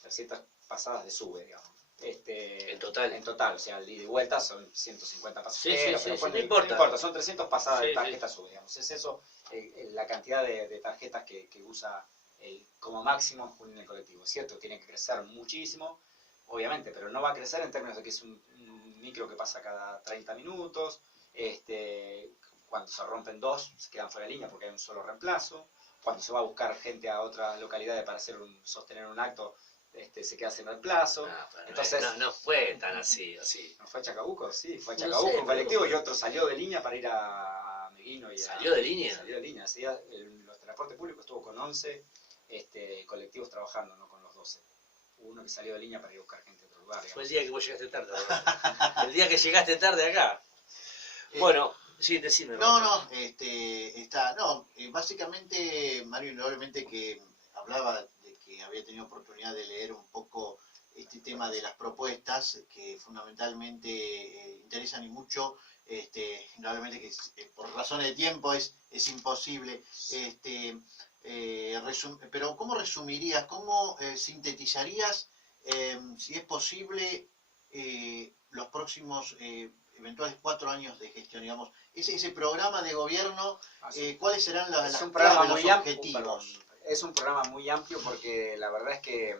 300 pasadas de sube, digamos. En total, o sea, el ida y vuelta son 150 pasajeros, sí, pero no importa, son 300 pasadas de tarjeta sube, digamos. Es eso, la cantidad de tarjetas que usa como máximo en Junín el colectivo. Es cierto, tiene que crecer muchísimo, obviamente, pero no va a crecer en términos de que es un micro que pasa cada 30 minutos, cuando se rompen dos, se quedan fuera de línea porque hay un solo reemplazo, cuando se va a buscar gente a otras localidades para sostener un acto, se queda sin reemplazo. Entonces, no fue tan así. ¿No fue a Chacabuco? Sí, fue a Chacabuco un colectivo y otro salió de línea para ir a Meguino. ¿Salió de línea? Salió de línea. Sí, los transporte público estuvo con 11 colectivos trabajando, no con los 12. Hubo uno que salió de línea para ir a buscar gente a otro lugar. Fue el día que vos llegaste tarde, ¿verdad? El día que llegaste tarde acá. Bueno, sí, decime. Básicamente, Mario, indudablemente que hablaba de que había tenido oportunidad de leer un poco este tema de las propuestas que fundamentalmente interesan y mucho, indudablemente que por razones de tiempo es imposible, pero ¿cómo resumirías, cómo sintetizarías, si es posible, los próximos eventuales 4 años de gestión, digamos, ese programa de gobierno, cuáles serán los objetivos? Es un programa muy amplio porque la verdad es que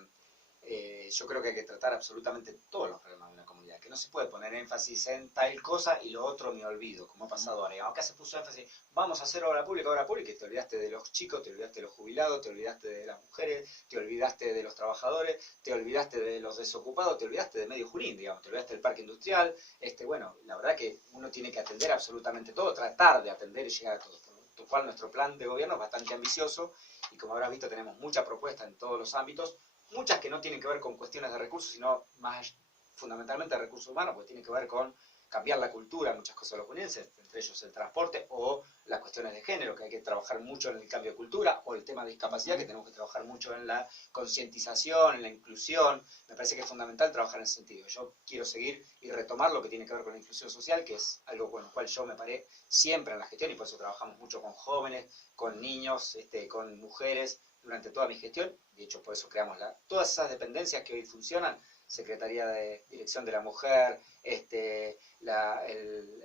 yo creo que hay que tratar absolutamente todos los problemas de una comunidad, que no se puede poner énfasis en tal cosa y lo otro me olvido, como ha pasado ahora. Acá se puso énfasis, vamos a hacer obra pública, y te olvidaste de los chicos, te olvidaste de los jubilados, te olvidaste de las mujeres, te olvidaste de los trabajadores, te olvidaste de los desocupados, te olvidaste de medio Junín, digamos, te olvidaste del parque industrial. Bueno, la verdad que uno tiene que atender absolutamente todo, tratar de atender y llegar a todo. Por lo cual nuestro plan de gobierno es bastante ambicioso y como habrás visto tenemos mucha propuesta en todos los ámbitos, muchas que no tienen que ver con cuestiones de recursos, sino más fundamentalmente de recursos humanos, porque tienen que ver con cambiar la cultura, muchas cosas de los junienses, entre ellos el transporte o las cuestiones de género, que hay que trabajar mucho en el cambio de cultura, o el tema de discapacidad, que tenemos que trabajar mucho en la concientización, en la inclusión. Me parece que es fundamental trabajar en ese sentido. Yo quiero seguir y retomar lo que tiene que ver con la inclusión social, que es algo con lo cual yo me paré siempre en la gestión, y por eso trabajamos mucho con jóvenes, con niños, con mujeres, durante toda mi gestión. De hecho, por eso creamos todas esas dependencias que hoy funcionan, Secretaría de Dirección de la Mujer, el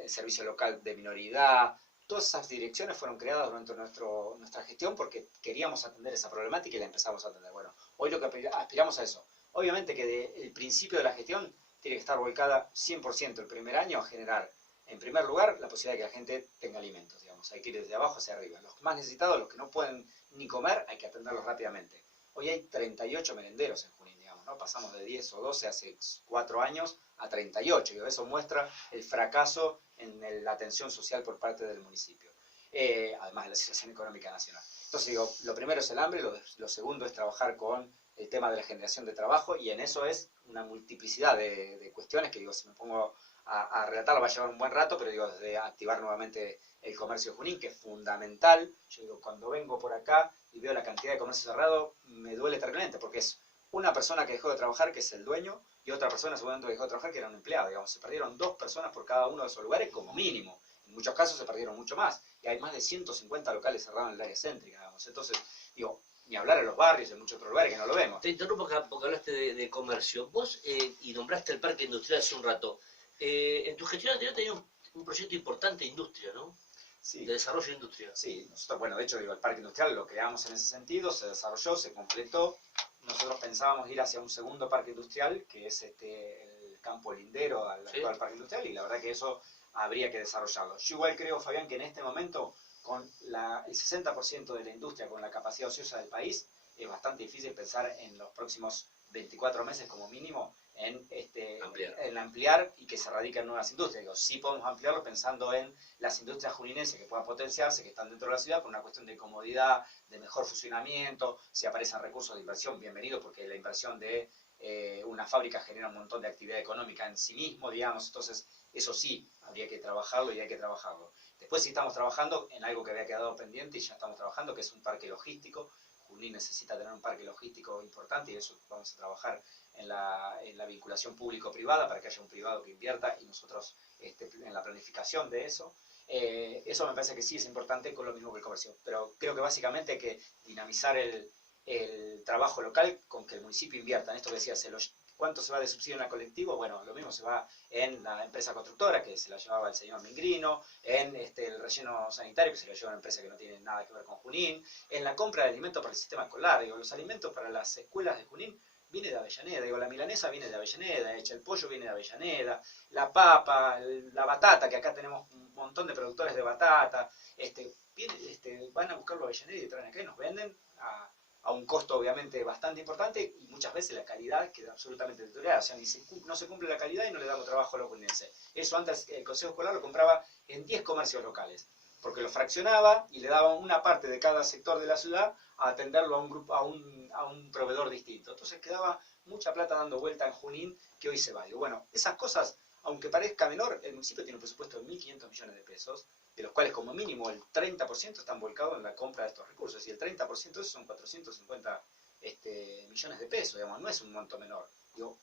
Servicio Local de Minoridad. Todas esas direcciones fueron creadas durante nuestra gestión porque queríamos atender esa problemática y la empezamos a atender. Bueno, hoy lo que aspiramos a eso. Obviamente que desde el principio de la gestión tiene que estar volcada 100% el primer año a generar, en primer lugar, la posibilidad de que la gente tenga alimentos, digamos. Hay que ir desde abajo hacia arriba. Los más necesitados, los que no pueden ni comer, hay que atenderlos rápidamente. Hoy hay 38 merenderos en Junín, digamos, ¿no? Pasamos de 10 o 12 hace 4 años a 38, y eso muestra el fracaso en la atención social por parte del municipio, además de la situación económica nacional. Entonces digo, lo primero es el hambre, lo segundo es trabajar con el tema de la generación de trabajo, y en eso es una multiplicidad de cuestiones que digo, si me pongo a relatarlo va a llevar un buen rato, pero digo, desde activar nuevamente el comercio de Junín, que es fundamental. Yo digo, cuando vengo por acá y veo la cantidad de comercio cerrado, me duele terriblemente, porque es una persona que dejó de trabajar, que es el dueño, y otra persona seguramente que dejó de trabajar, que era un empleado, digamos. Se perdieron 2 personas por cada uno de esos lugares como mínimo. En muchos casos se perdieron mucho más, y hay más de 150 locales cerrados en el área céntrica, digamos. Entonces, digo, ni hablar en los barrios, en muchos otros lugares que no lo vemos. Te interrumpo acá porque hablaste de comercio. Vos, y nombraste el parque industrial hace un rato. En tu gestión anterior tenías un proyecto importante de industria, ¿no? Sí. De desarrollo de industria. Sí, nosotros, bueno, de hecho, digo, el parque industrial lo creamos en ese sentido, se desarrolló, se completó. Nosotros pensábamos ir hacia un segundo parque industrial, que es el campo lindero al actual parque industrial, y la verdad que eso habría que desarrollarlo. Yo igual creo, Fabián, que en este momento, con el 60% de la industria, con la capacidad ociosa del país, es bastante difícil pensar en los próximos 24 meses como mínimo en ampliar y que se radiquen nuevas industrias. Digo, sí podemos ampliarlo pensando en las industrias juninenses que puedan potenciarse, que están dentro de la ciudad, por una cuestión de comodidad, de mejor funcionamiento. Si aparecen recursos de inversión, bienvenido, porque la inversión de una fábrica genera un montón de actividad económica en sí mismo, digamos. Entonces, eso sí, habría que trabajarlo y hay que trabajarlo. Después sí estamos trabajando en algo que había quedado pendiente y ya estamos trabajando, que es un parque logístico. Junín necesita tener un parque logístico importante, y eso vamos a trabajar en la vinculación público-privada para que haya un privado que invierta y nosotros en la planificación de eso. Eso me parece que sí es importante, con lo mismo que el comercio. Pero creo que básicamente hay que dinamizar el trabajo local con que el municipio invierta. En esto que decía, ¿cuánto se va de subsidio en la colectivo? Bueno, lo mismo se va en la empresa constructora, que se la llevaba el señor Mingrino, en el relleno sanitario, que se la lleva una empresa que no tiene nada que ver con Junín, en la compra de alimentos para el sistema escolar. Digo, los alimentos para las escuelas de Junín viene de Avellaneda. Digo, la milanesa viene de Avellaneda, el pollo viene de Avellaneda, la papa, la batata, que acá tenemos un montón de productores de batata, van a buscarlo a Avellaneda y traen acá y nos venden a un costo obviamente bastante importante, y muchas veces la calidad queda absolutamente deteriorada. O sea, no se cumple la calidad y no le damos trabajo a los juninenses. Eso antes el Consejo Escolar lo compraba en 10 comercios locales, porque lo fraccionaba y le daba una parte de cada sector de la ciudad a atenderlo a un proveedor distinto. Entonces quedaba mucha plata dando vuelta en Junín que hoy se va. Y bueno, esas cosas, aunque parezca menor, el municipio tiene un presupuesto de 1.500 millones de pesos, de los cuales como mínimo el 30% están volcados en la compra de estos recursos, y el 30% de eso son 450 millones de pesos, digamos, no es un monto menor. Digo,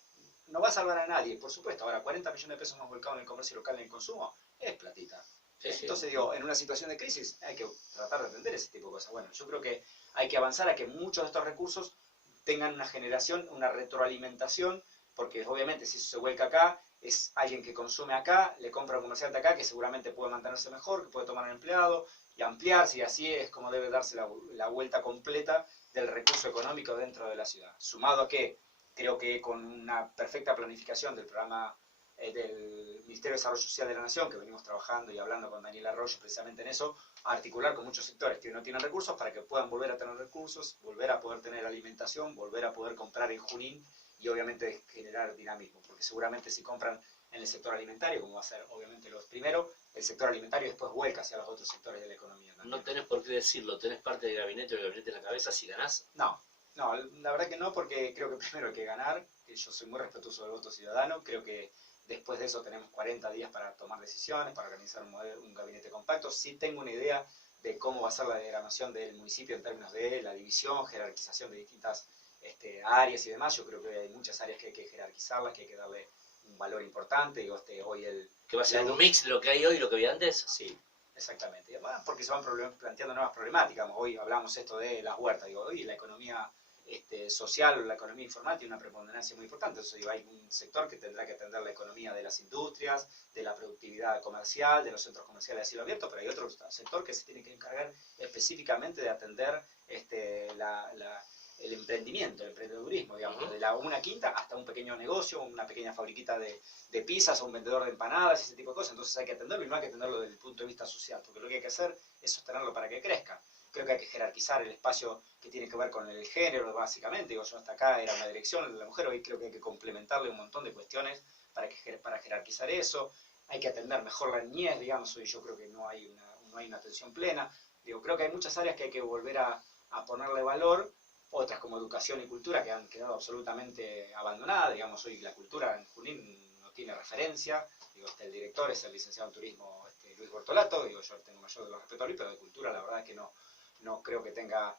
no va a salvar a nadie, por supuesto. Ahora, 40 millones de pesos más volcados en el comercio local, en el consumo, es platita. Entonces, digo, en una situación de crisis hay que tratar de atender ese tipo de cosas. Bueno, yo creo que hay que avanzar a que muchos de estos recursos tengan una generación, una retroalimentación, porque obviamente si eso se vuelca acá, es alguien que consume acá, le compra a un comerciante acá, que seguramente puede mantenerse mejor, que puede tomar un empleado y ampliarse, y así es como debe darse la vuelta completa del recurso económico dentro de la ciudad. Sumado a que creo que con una perfecta planificación del programa del Ministerio de Desarrollo Social de la Nación, que venimos trabajando y hablando con Daniel Arroyo precisamente en eso, articular con muchos sectores que hoy no tienen recursos para que puedan volver a tener recursos, volver a poder tener alimentación, volver a poder comprar en Junín, y obviamente generar dinamismo, porque seguramente si compran en el sector alimentario, como va a ser obviamente los primeros, el sector alimentario después vuelca hacia los otros sectores de la economía también. No tenés por qué decirlo, tenés parte del gabinete en la cabeza si ganás. No, la verdad que no, porque creo que primero hay que ganar, que yo soy muy respetuoso del voto ciudadano, creo que después de eso tenemos 40 días para tomar decisiones, para organizar un gabinete compacto. Sí tengo una idea de cómo va a ser la diagramación del municipio en términos de la división, jerarquización de distintas áreas y demás. Yo creo que hay muchas áreas que hay que jerarquizarlas, que hay que darle un valor importante. Digo, hoy ¿Que va a ser un mix de lo que hay hoy y lo que había antes? Sí, exactamente. Y además porque se van planteando nuevas problemáticas. Hoy hablamos esto de las huertas. Digo, hoy la economía social o la economía informal tiene una preponderancia muy importante. Entonces, digo, hay un sector que tendrá que atender la economía de las industrias, de la productividad comercial, de los centros comerciales de cielo abierto, pero hay otro sector que se tiene que encargar específicamente de atender el emprendimiento, el emprendedurismo, digamos, de una quinta hasta un pequeño negocio, una pequeña fabriquita de pizzas o un vendedor de empanadas, ese tipo de cosas. Entonces hay que atenderlo y no hay que atenderlo desde el punto de vista social, porque lo que hay que hacer es sostenerlo para que crezca. Creo que hay que jerarquizar el espacio que tiene que ver con el género, básicamente. Digo, yo hasta acá era una dirección de la mujer, hoy creo que hay que complementarle un montón de cuestiones para jerarquizar eso. Hay que atender mejor la niñez, digamos, hoy yo creo que no hay una atención plena. Digo, creo que hay muchas áreas que hay que volver a ponerle valor, otras como educación y cultura que han quedado absolutamente abandonadas. Digamos, hoy la cultura en Junín no tiene referencia. Digo, el director es el licenciado en turismo Luis Bortolato. Digo, yo tengo mayor de los respetos a Luis, pero de cultura la verdad es que no creo que tenga,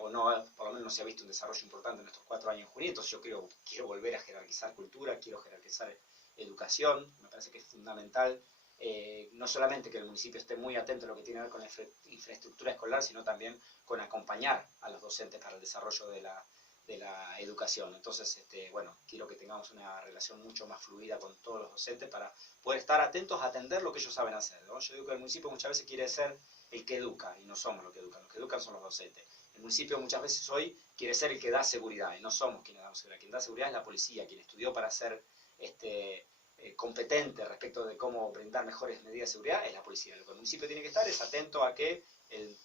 o no, por lo menos no se ha visto un desarrollo importante en estos 4 años en Junín. Entonces yo quiero volver a jerarquizar cultura, quiero jerarquizar educación. Me parece que es fundamental, no solamente que el municipio esté muy atento a lo que tiene que ver con la infraestructura escolar, sino también con acompañar a los docentes para el desarrollo de la educación. Entonces, bueno, quiero que tengamos una relación mucho más fluida con todos los docentes para poder estar atentos a atender lo que ellos saben hacer, ¿no? Yo digo que el municipio muchas veces quiere ser el que educa, y no somos los que educan son los docentes. El municipio muchas veces hoy quiere ser el que da seguridad, y no somos quienes damos seguridad. Quien da seguridad es la policía, quien estudió para ser competente respecto de cómo brindar mejores medidas de seguridad es la policía. Lo que el municipio tiene que estar es atento a que el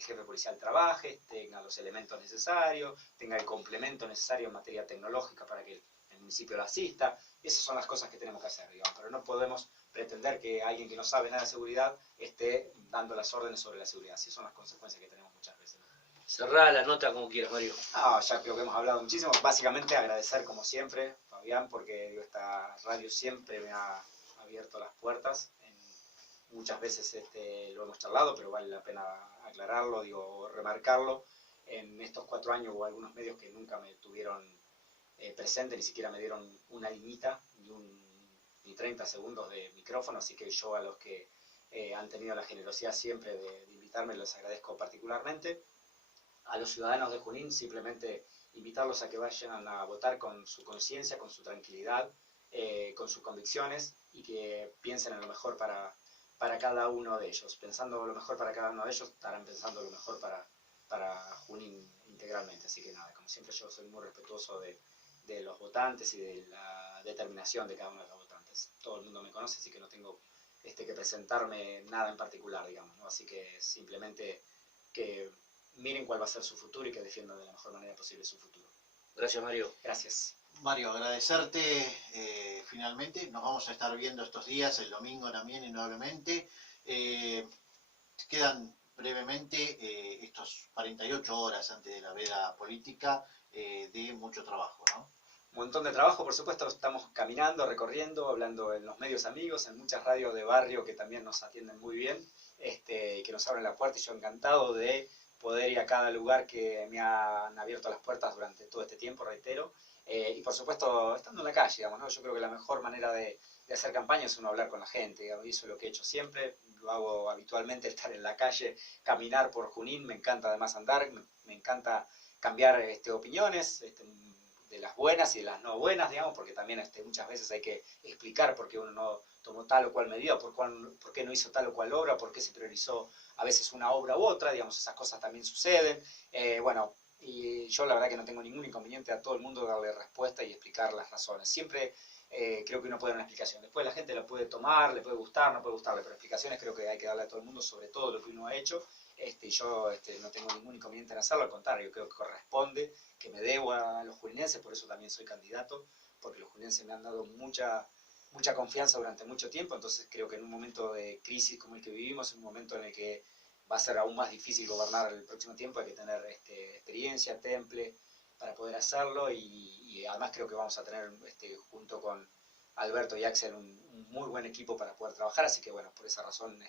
jefe policial trabaje, tenga los elementos necesarios, tenga el complemento necesario en materia tecnológica para que el municipio lo asista. Esas son las cosas que tenemos que hacer, digamos, pero no podemos pretender que alguien que no sabe nada de seguridad esté dando las órdenes sobre la seguridad. Así son las consecuencias que tenemos muchas veces, ¿no? Cerrá la nota como quieras, Mario. Ya creo que hemos hablado muchísimo. Básicamente agradecer como siempre, Fabián, porque digo, esta radio siempre me ha abierto las puertas. Muchas veces lo hemos charlado, pero vale la pena aclararlo, digo, remarcarlo. En estos 4 años hubo algunos medios que nunca me tuvieron presente, ni siquiera me dieron una liñita, ni 30 segundos de micrófono, así que yo a los que han tenido la generosidad siempre de invitarme les agradezco particularmente. A los ciudadanos de Junín simplemente invitarlos a que vayan a votar con su conciencia, con su tranquilidad, con sus convicciones, y que piensen en lo mejor para cada uno de ellos. Pensando lo mejor para cada uno de ellos, estarán pensando lo mejor para Junín integralmente. Así que nada, como siempre yo soy muy respetuoso de los votantes y de la determinación de cada uno de los votantes. Todo el mundo me conoce, así que no tengo que presentarme nada en particular, digamos, ¿no? Así que simplemente que miren cuál va a ser su futuro y que defiendan de la mejor manera posible su futuro. Gracias, Mario. Gracias. Mario, agradecerte finalmente. Nos vamos a estar viendo estos días, el domingo también, indudablemente. Quedan brevemente estos 48 horas antes de la veda política de mucho trabajo, ¿no? Un montón de trabajo, por supuesto, estamos caminando, recorriendo, hablando en los medios amigos, en muchas radios de barrio que también nos atienden muy bien, que nos abren la puerta, y yo encantado de poder ir a cada lugar que me han abierto las puertas durante todo este tiempo, reitero, y por supuesto estando en la calle, digamos, ¿no? Yo creo que la mejor manera de hacer campaña es uno hablar con la gente, digamos, y eso es lo que he hecho siempre, lo hago habitualmente, estar en la calle, caminar por Junín, me encanta además andar, me encanta cambiar opiniones, de las buenas y de las no buenas, digamos, porque también muchas veces hay que explicar por qué uno no tomó tal o cual medida, por qué no hizo tal o cual obra, por qué se priorizó a veces una obra u otra, digamos, esas cosas también suceden. Bueno, y yo la verdad que no tengo ningún inconveniente a todo el mundo darle respuesta y explicar las razones. Siempre creo que uno puede dar una explicación. Después la gente la puede tomar, le puede gustar, no puede gustarle, pero explicaciones creo que hay que darle a todo el mundo sobre todo lo que uno ha hecho. Yo no tengo ningún inconveniente en hacerlo, al contrario, creo que corresponde, que me debo a los juninenses, por eso también soy candidato, porque los juninenses me han dado mucha confianza durante mucho tiempo. Entonces creo que en un momento de crisis como el que vivimos, en un momento en el que va a ser aún más difícil gobernar el próximo tiempo, hay que tener experiencia, temple para poder hacerlo, y además creo que vamos a tener junto con Alberto y Axel un muy buen equipo para poder trabajar, así que bueno, por esa razón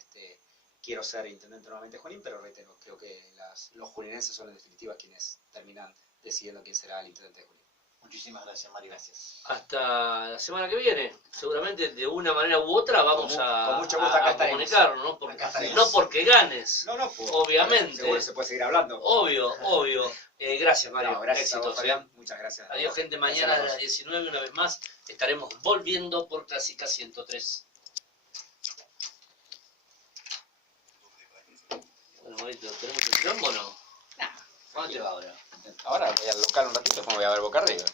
quiero ser intendente nuevamente de Junín, pero reitero, creo que los juninenses son en definitiva quienes terminan decidiendo quién será el intendente de Junín. Muchísimas gracias, Mario. Gracias. Hasta la semana que viene. Seguramente de una manera u otra vamos Con mucho gusto acá a estaremos. comunicarnos, ¿no? Porque, Acá estaremos. no porque ganes, No, pues, obviamente. seguro se puede seguir hablando. Obvio. Gracias, Mario. No, gracias a Éxitos, vos, Fabián. Muchas gracias. Adiós, gente. Gracias Mañana a a vos. las 19, una vez más, estaremos volviendo por Clásica 103. Bueno, Marito, ¿tenemos el trombo o no? Nah, ¿Cuándo te va ahora? Ahora voy al local un ratito, como voy a ver Boca River.